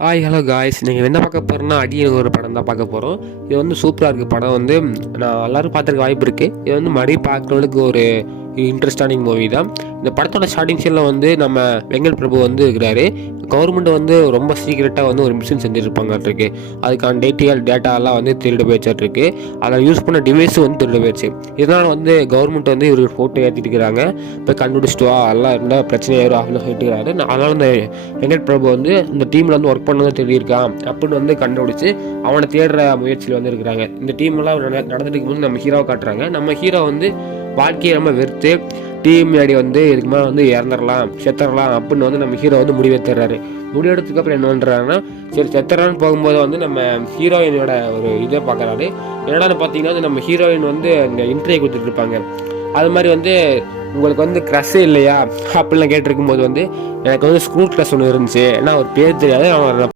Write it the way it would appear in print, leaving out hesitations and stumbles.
Hello guys, நீங்கள் என்ன பார்க்க போகிறோன்னா அடின்னு ஒரு படம் தான் பார்க்க போகிறோம். இது வந்து சூப்பராக இருக்குது படம். வந்து நான் எல்லோரும் பார்த்துருக்க வாய்ப்பு இருக்குது. இது வந்து மறுபடியும் பார்க்குறவங்களுக்கு ஒரு இன்ட்ரெஸ்டானிங் மூவி தான். இந்த படத்தோட ஸ்டார்டிங் சீனில் வந்து நம்ம வெங்கட் பிரபு வந்து இருக்கிறாரு. கவர்மெண்ட் வந்து ரொம்ப சீக்கிரட்டாக வந்து ஒரு மிஷின் செஞ்சுருப்பாங்கருக்கு. அதுக்கான டேட்டாலாம் வந்து திருடு போயிடுச்சிருக்கு. அதை யூஸ் பண்ண டிவைஸும் வந்து திருடு போயிடுச்சு. இதனால் வந்து கவர்மெண்ட் வந்து இவருக்கு ஃபோட்டோ ஏற்றிட்டு இருக்கிறாங்க. இப்போ கண்டுபிடிச்சிட்டு வா, எல்லாம் இருந்தால் பிரச்சனையாயிரும் அப்படின்னு சொல்லிட்டுருக்காரு. அதனால் இந்த வெங்கட் பிரபு வந்து இந்த டீமில் வந்து ஒர்க் பண்ணதான் தெரியிருக்கான் அப்படின்னு வந்து கண்டுபிடிச்சி அவனை தேடுற முயற்சியில் வந்து இருக்கிறாங்க. இந்த டீம்லாம் நடந்துட்டு இருக்கும்போது நம்ம ஹீரோவை காட்டுறாங்க. நம்ம ஹீரோ வந்து வாழ்க்கையை ரொம்ப வெறுத்து டீம் முன்னாடி வந்து இதுக்கு மேலே வந்து இறந்துடலாம் செத்துடலாம் அப்படின்னு வந்து நம்ம ஹீரோ வந்து முடிவெடுத்துறாரு. முடிவெடுத்ததுக்கு அப்புறம் என்ன பண்ணுறாங்கன்னா, சரி செத்துறான்னு போகும்போது வந்து நம்ம ஹீரோயினோட ஒரு இதை பார்க்குறாரு. என்னடான்னு பார்த்தீங்கன்னா, நம்ம ஹீரோயின் வந்து இந்த இன்டர்வியூ கொடுத்துட்டு இருப்பாங்க. அது மாதிரி வந்து உங்களுக்கு வந்து க்ரஷ்ஷே இல்லையா அப்படிலாம் கேட்டிருக்கும் போது வந்து எனக்கு வந்து ஸ்கூல் க்ரஷ் ஒன்று இருந்துச்சு. ஏன்னா ஒரு பேர் தெரியாது. அவன்